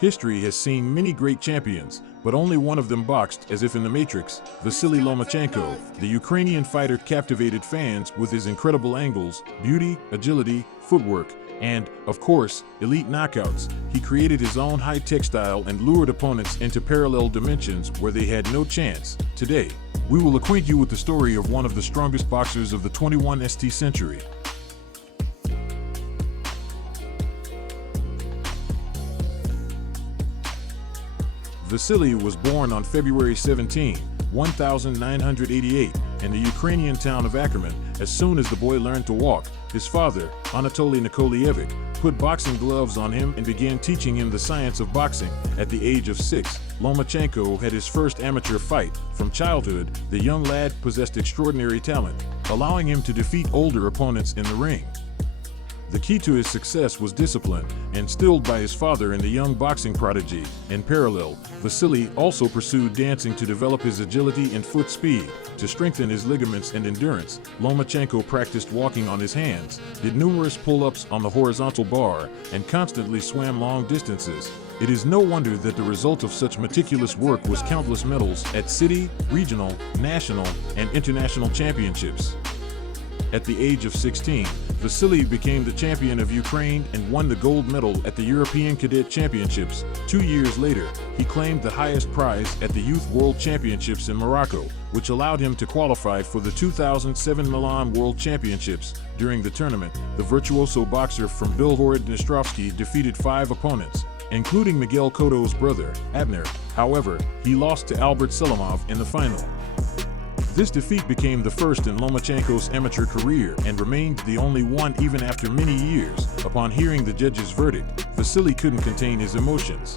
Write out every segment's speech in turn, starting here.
History has seen many great champions, but only one of them boxed as if in the Matrix. Vasiliy Lomachenko, the Ukrainian fighter, captivated fans with his incredible angles, beauty, agility, footwork, and, of course, elite knockouts. He created his own high-tech style and lured opponents into parallel dimensions where they had no chance. Today, we will acquaint you with the story of one of the strongest boxers of the 21st century. Vasiliy was born on February 17, 1988, in the Ukrainian town of Acquaint. As soon as the boy learned to walk, his father, Anatoly Nikolaevich, put boxing gloves on him and began teaching him the science of boxing. At the age of 6, Lomachenko had his first amateur fight. From childhood, the young lad possessed extraordinary talent, allowing him to defeat older opponents in the ring. The key to his success was discipline, instilled by his father and the young boxing prodigy. In parallel, Vasiliy also pursued dancing to develop his agility and foot speed. To strengthen his ligaments and endurance, Lomachenko practiced walking on his hands, did numerous pull-ups on the horizontal bar, and constantly swam long distances. It is no wonder that the result of such meticulous work was countless medals at city, regional, national, and international championships. At the age of 16, Vasiliy became the champion of Ukraine and won the gold medal at the European Cadet Championships. 2 years later, he claimed the highest prize at the Youth World Championships in Morocco, which allowed him to qualify for the 2007 Milan World Championships. During the tournament, the virtuoso boxer from Belgorod-Dnestrovsky defeated 5 opponents, including Miguel Cotto's brother, Abner. However, he lost to Albert Selimov in the final. This defeat became the first in Lomachenko's amateur career and remained the only one even after many years. Upon hearing the judge's verdict, Vasiliy couldn't contain his emotions.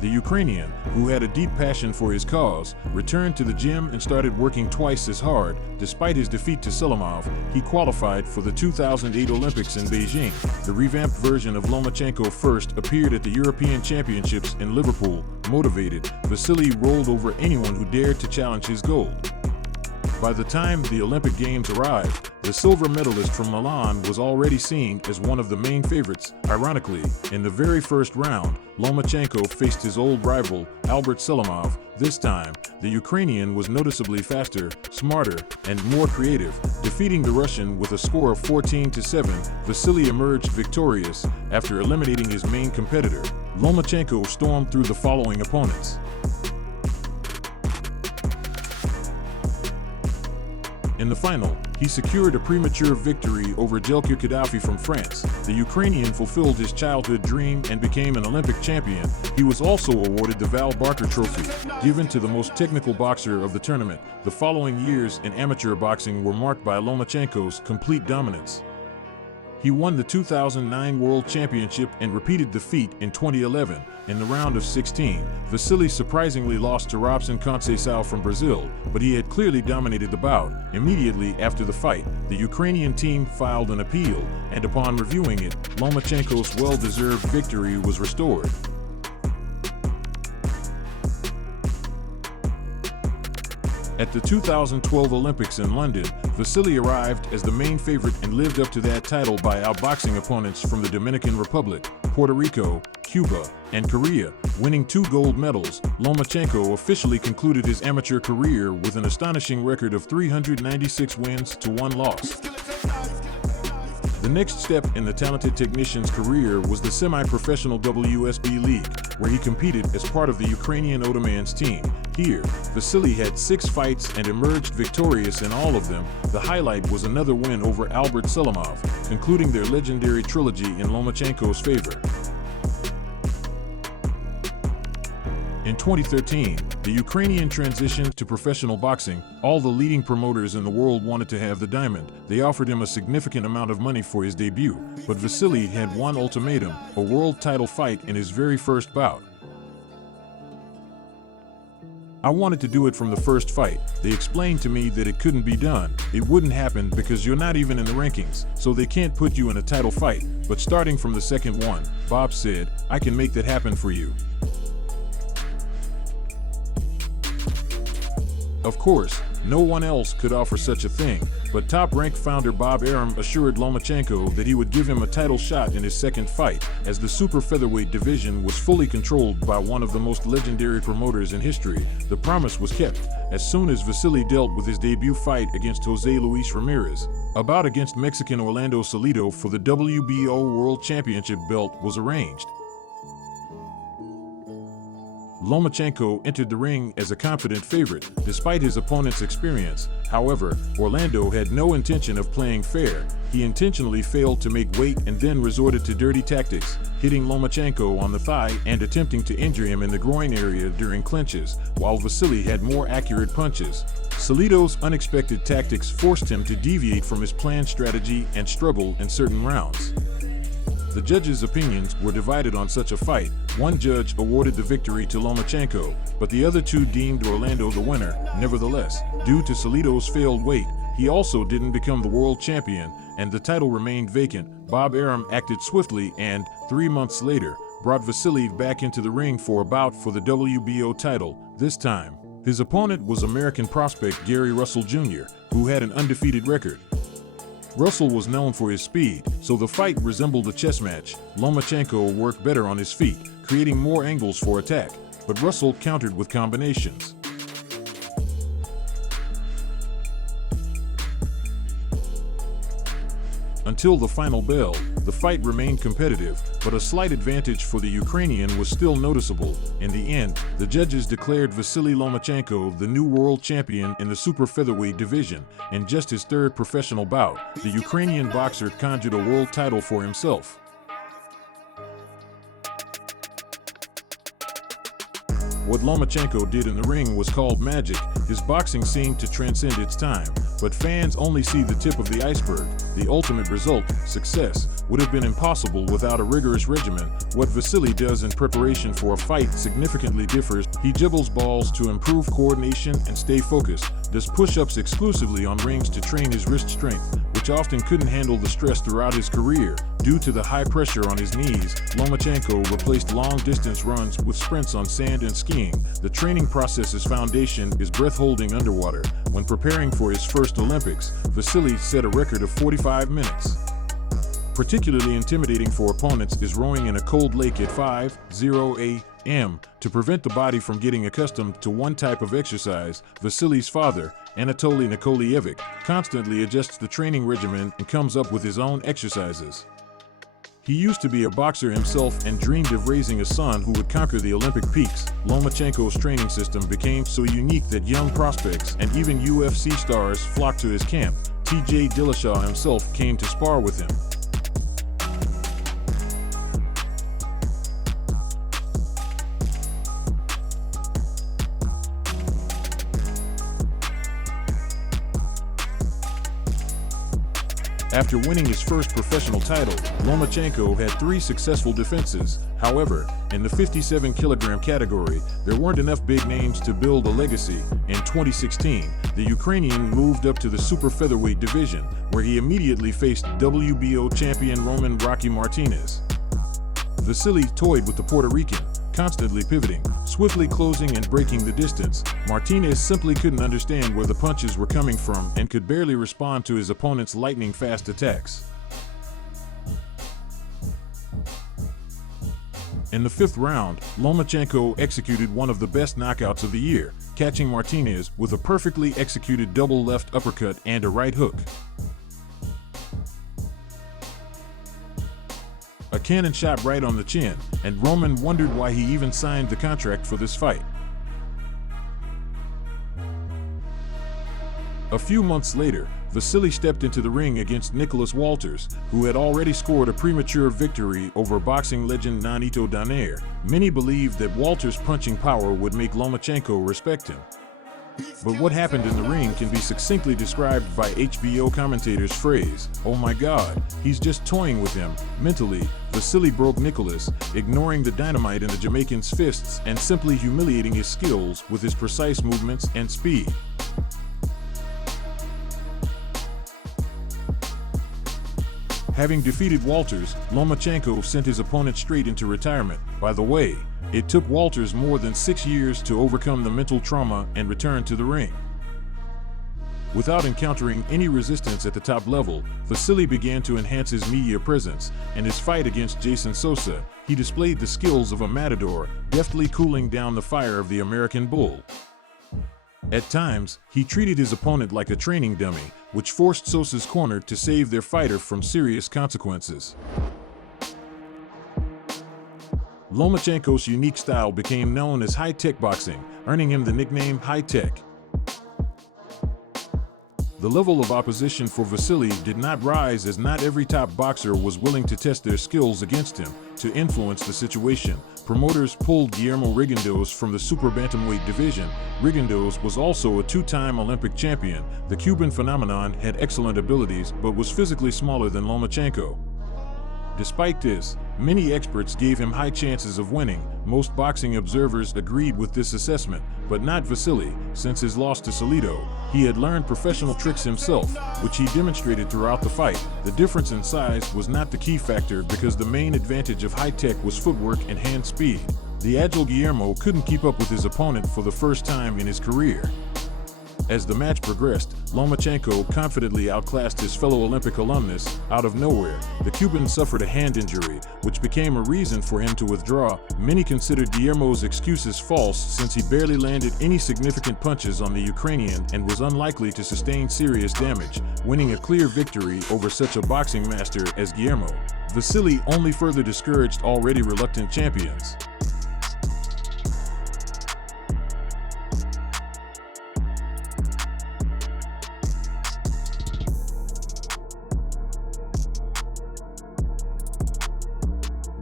The Ukrainian, who had a deep passion for his cause, returned to the gym and started working twice as hard. Despite his defeat to Selimov, he qualified for the 2008 Olympics in Beijing. The revamped version of Lomachenko first appeared at the European Championships in Liverpool. Motivated, Vasiliy rolled over anyone who dared to challenge his gold. By the time the Olympic Games arrived, the silver medalist from Milan was already seen as one of the main favorites. Ironically, in the very first round, Lomachenko faced his old rival, Albert Selimov. This time, the Ukrainian was noticeably faster, smarter, and more creative. Defeating the Russian with a score of 14-7, Vasiliy emerged victorious. After eliminating his main competitor, Lomachenko stormed through the following opponents. In the final, he secured a premature victory over Jelka Gaddafi from France. The Ukrainian fulfilled his childhood dream and became an Olympic champion. He was also awarded the Val Barker Trophy, given to the most technical boxer of the tournament. The following years in amateur boxing were marked by Lomachenko's complete dominance. He won the 2009 World Championship and repeated the feat in 2011. In the round of 16, Vasiliy surprisingly lost to Robson Conceição from Brazil, but he had clearly dominated the bout. Immediately after the fight, the Ukrainian team filed an appeal, and upon reviewing it, Lomachenko's well-deserved victory was restored. At the 2012 Olympics in London, Vasiliy arrived as the main favorite and lived up to that title by outboxing opponents from the Dominican Republic, Puerto Rico, Cuba, and Korea. Winning 2 gold medals, Lomachenko officially concluded his amateur career with an astonishing record of 396 wins to 1 loss. The next step in the talented technician's career was the semi-professional WSB League, where he competed as part of the Ukrainian Otoman's team. Here, Vasiliy had 6 fights and emerged victorious in all of them. The highlight was another win over Albert Selimov, concluding their legendary trilogy in Lomachenko's favor. In 2013, the Ukrainian transitioned to professional boxing. All the leading promoters in the world wanted to have the diamond. They offered him a significant amount of money for his debut, but Vasiliy had one ultimatum: a world title fight in his very first bout. I wanted to do it from the first fight. They explained to me that it couldn't be done. It wouldn't happen because you're not even in the rankings, so they can't put you in a title fight. But starting from the second one, Bob said, I can make that happen for you. Of course, no one else could offer such a thing, but Top Rank founder Bob Arum assured Lomachenko that he would give him a title shot in his second fight, as the super featherweight division was fully controlled by one of the most legendary promoters in history. The promise was kept, as soon as Vasiliy dealt with his debut fight against Jose Luis Ramirez. A bout against Mexican Orlando Salido for the WBO World Championship belt was arranged. Lomachenko entered the ring as a confident favorite, despite his opponent's experience. However, Orlando had no intention of playing fair. He intentionally failed to make weight and then resorted to dirty tactics, hitting Lomachenko on the thigh and attempting to injure him in the groin area during clinches, while Vasiliy had more accurate punches. Salido's unexpected tactics forced him to deviate from his planned strategy and struggle in certain rounds. The judges' opinions were divided on such a fight. One judge awarded the victory to Lomachenko, but the other two deemed Orlando the winner. Nevertheless, due to Salido's failed weight, he also didn't become the world champion, and the title remained vacant. Bob Arum acted swiftly and, 3 months later, brought Vasiliy back into the ring for a bout for the WBO title. This time, his opponent was American prospect Gary Russell Jr., who had an undefeated record. Russell was known for his speed, so the fight resembled a chess match. Lomachenko worked better on his feet, creating more angles for attack, but Russell countered with combinations. Until the final bell, the fight remained competitive, but a slight advantage for the Ukrainian was still noticeable. In the end, the judges declared Vasiliy Lomachenko the new world champion in the super featherweight division. In just his third professional bout, the Ukrainian boxer conjured a world title for himself. What Lomachenko did in the ring was called magic. His boxing seemed to transcend its time, but fans only see the tip of the iceberg. The ultimate result, success, would have been impossible without a rigorous regimen. What Vasiliy does in preparation for a fight significantly differs. He dribbles balls to improve coordination and stay focused, does push-ups exclusively on rings to train his wrist strength, which often couldn't handle the stress throughout his career. Due to the high pressure on his knees, Lomachenko replaced long-distance runs with sprints on sand and skiing. The training process's foundation is breath-holding underwater. When preparing for his first Olympics, Vasiliy set a record of 45 minutes. Particularly intimidating for opponents is rowing in a cold lake at 5:00 a.m. To prevent the body from getting accustomed to one type of exercise, Vasiliy's father, Anatoly Nikolaevich, constantly adjusts the training regimen and comes up with his own exercises. He used to be a boxer himself and dreamed of raising a son who would conquer the Olympic peaks. Lomachenko's training system became so unique that young prospects and even UFC stars flocked to his camp. TJ Dillashaw himself came to spar with him. After winning his first professional title, Lomachenko had 3 successful defenses. However, in the 57-kilogram category, there weren't enough big names to build a legacy. In 2016, the Ukrainian moved up to the super featherweight division, where he immediately faced WBO champion Roman Rocky Martinez. Vasiliy toyed with the Puerto Rican, constantly pivoting, swiftly closing and breaking the distance. Martinez simply couldn't understand where the punches were coming from and could barely respond to his opponent's lightning-fast attacks. In the 5th round, Lomachenko executed one of the best knockouts of the year, catching Martinez with a perfectly executed double left uppercut and a right hook. A cannon shot right on the chin, and Roman wondered why he even signed the contract for this fight. A few months later, Vasiliy stepped into the ring against Nicholas Walters, who had already scored a premature victory over boxing legend Nonito Donaire. Many believed that Walters' punching power would make Lomachenko respect him. But what happened in the ring can be succinctly described by HBO commentators' phrase, "Oh my God, he's just toying with him." Mentally, Vasiliy broke Nicholas, ignoring the dynamite in the Jamaican's fists and simply humiliating his skills with his precise movements and speed. Having defeated Walters, Lomachenko sent his opponent straight into retirement. By the way, it took Walters more than 6 years to overcome the mental trauma and return to the ring. Without encountering any resistance at the top level, Vasiliy began to enhance his media presence. In his fight against Jason Sosa, he displayed the skills of a matador, deftly cooling down the fire of the American bull. At times, he treated his opponent like a training dummy, which forced Sosa's corner to save their fighter from serious consequences. Lomachenko's unique style became known as high-tech boxing, earning him the nickname high-tech. The level of opposition for Vasiliy did not rise, as not every top boxer was willing to test their skills against him. To influence the situation, promoters pulled Guillermo Rigondeaux from the super bantamweight division. Rigondeaux was also a two-time Olympic champion. The Cuban phenomenon had excellent abilities but was physically smaller than Lomachenko. Despite this, many experts gave him high chances of winning. Most boxing observers agreed with this assessment, but not Vasiliy. Since his loss to Salido, he had learned professional tricks himself, which he demonstrated throughout the fight. The difference in size was not the key factor, because the main advantage of high-tech was footwork and hand speed. The agile Guillermo couldn't keep up with his opponent for the first time in his career. As the match progressed, Lomachenko confidently outclassed his fellow Olympic alumnus. Out of nowhere, the Cuban suffered a hand injury, which became a reason for him to withdraw. Many considered Guillermo's excuses false, since he barely landed any significant punches on the Ukrainian and was unlikely to sustain serious damage. Winning a clear victory over such a boxing master as Guillermo, Vasiliy only further discouraged already reluctant champions.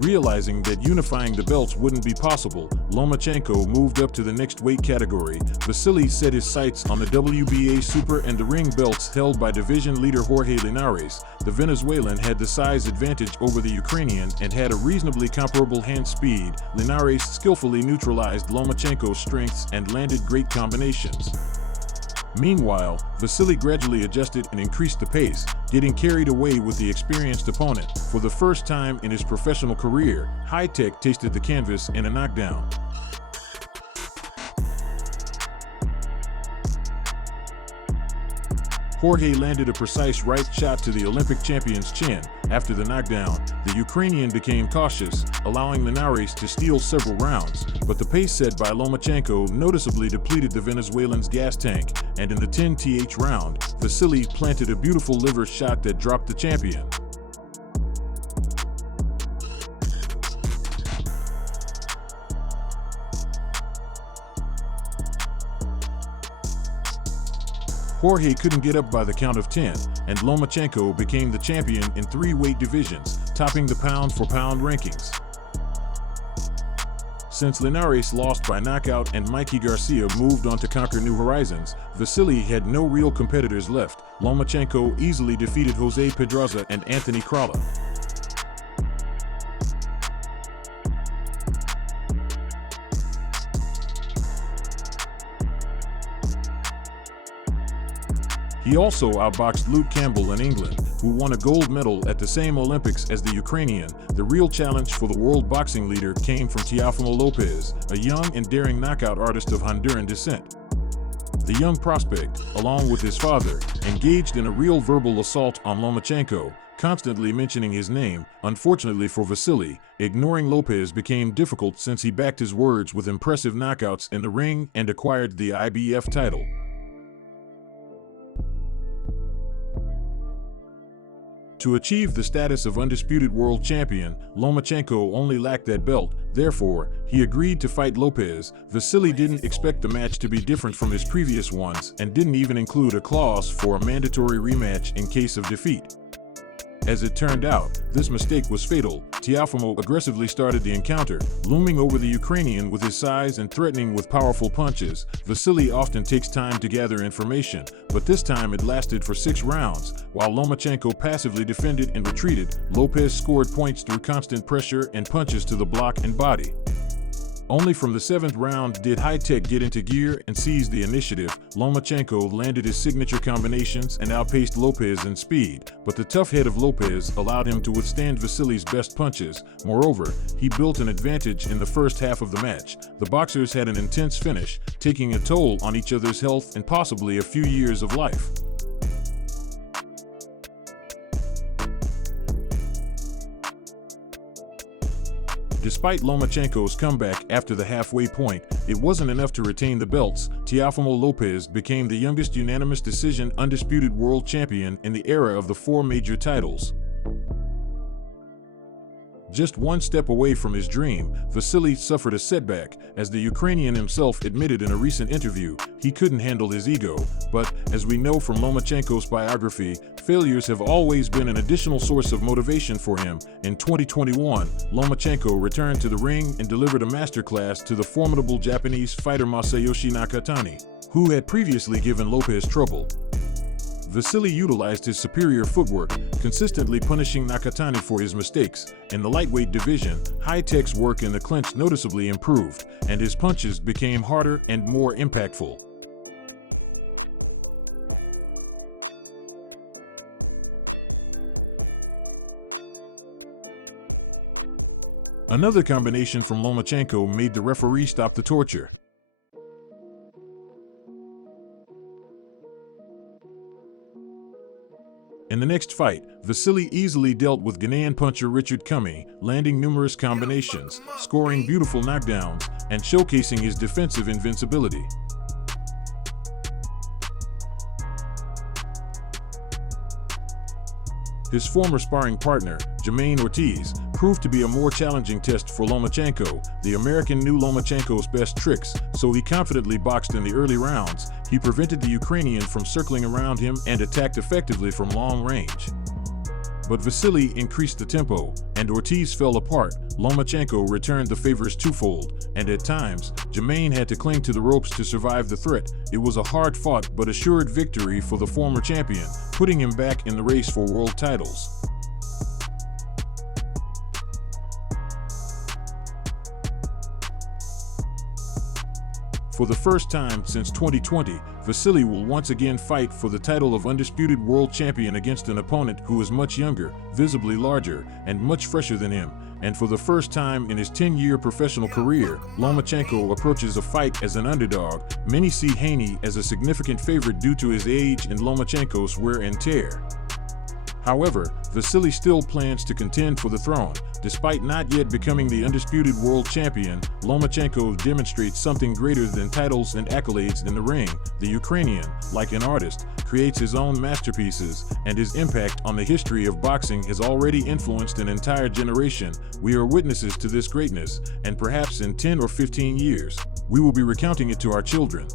Realizing that unifying the belts wouldn't be possible, Lomachenko moved up to the next weight category. Vasiliy set his sights on the WBA super and the ring belts held by division leader Jorge Linares. The Venezuelan had the size advantage over the Ukrainian and had a reasonably comparable hand speed. Linares skillfully neutralized Lomachenko's strengths and landed great combinations. Meanwhile, Vasiliy gradually adjusted and increased the pace, getting carried away with the experienced opponent. For the first time in his professional career, high-tech tasted the canvas in a knockdown. Jorge landed a precise right shot to the Olympic champion's chin. After the knockdown, the Ukrainian became cautious, allowing Linares to steal several rounds, but the pace set by Lomachenko noticeably depleted the Venezuelan's gas tank, and in the 10th round, Vasiliy planted a beautiful liver shot that dropped the champion. Jorge couldn't get up by the count of 10, and Lomachenko became the champion in 3 weight divisions, topping the pound-for-pound rankings. Since Linares lost by knockout and Mikey Garcia moved on to conquer new horizons, Vasiliy had no real competitors left. Lomachenko easily defeated Jose Pedraza and Anthony Krala. He also outboxed Luke Campbell in England, who won a gold medal at the same Olympics as the Ukrainian. The real challenge for the world boxing leader came from Teofimo Lopez, a young and daring knockout artist of Honduran descent. The young prospect, along with his father, engaged in a real verbal assault on Lomachenko, constantly mentioning his name. Unfortunately for Vasiliy, ignoring Lopez became difficult, since he backed his words with impressive knockouts in the ring and acquired the IBF title. To achieve the status of undisputed world champion, Lomachenko only lacked that belt. Therefore, he agreed to fight Lopez. Vasiliy didn't expect the match to be different from his previous ones and didn't even include a clause for a mandatory rematch in case of defeat. As it turned out, this mistake was fatal. Teofimo aggressively started the encounter, looming over the Ukrainian with his size and threatening with powerful punches. Vasiliy often takes time to gather information, but this time it lasted for 6 rounds. While Lomachenko passively defended and retreated, Lopez scored points through constant pressure and punches to the block and body. Only from the 7th round did High-Tech get into gear and seize the initiative. Lomachenko landed his signature combinations and outpaced Lopez in speed, but the tough head of Lopez allowed him to withstand Vasily's best punches. Moreover, he built an advantage in the first half of the match. The boxers had an intense finish, taking a toll on each other's health and possibly a few years of life. Despite Lomachenko's comeback after the halfway point, it wasn't enough to retain the belts. Teofimo Lopez became the youngest unanimous decision undisputed world champion in the era of the 4 major titles. Just one step away from his dream, Vasiliy suffered a setback. As the Ukrainian himself admitted in a recent interview, he couldn't handle his ego. But, as we know from Lomachenko's biography, failures have always been an additional source of motivation for him. In 2021, Lomachenko returned to the ring and delivered a masterclass to the formidable Japanese fighter Masayoshi Nakatani, who had previously given Lopez trouble. Vasiliy utilized his superior footwork, consistently punishing Nakatani for his mistakes. In the lightweight division, High-Tech's work in the clinch noticeably improved, and his punches became harder and more impactful. Another combination from Lomachenko made the referee stop the torture. In the next fight, Vasiliy easily dealt with Ghanaian puncher Richard Cummey, landing numerous combinations, scoring beautiful knockdowns, and showcasing his defensive invincibility. His former sparring partner, Jermaine Ortiz, proved to be a more challenging test for Lomachenko. The American knew Lomachenko's best tricks, so he confidently boxed in the early rounds. He prevented the Ukrainian from circling around him and attacked effectively from long range. But Vasiliy increased the tempo, and Ortiz fell apart. Lomachenko returned the favors twofold, and at times, Jermaine had to cling to the ropes to survive the threat. It was a hard-fought but assured victory for the former champion, putting him back in the race for world titles. For the first time since 2020, Vasiliy will once again fight for the title of undisputed world champion against an opponent who is much younger, visibly larger, and much fresher than him. And for the first time in his 10-year professional career, Lomachenko approaches a fight as an underdog. Many see Haney as a significant favorite due to his age and Lomachenko's wear and tear. However, Vasiliy still plans to contend for the throne. Despite not yet becoming the undisputed world champion, Lomachenko demonstrates something greater than titles and accolades in the ring. The Ukrainian, like an artist, creates his own masterpieces, and his impact on the history of boxing has already influenced an entire generation. We are witnesses to this greatness, and perhaps in 10 or 15 years, we will be recounting it to our children.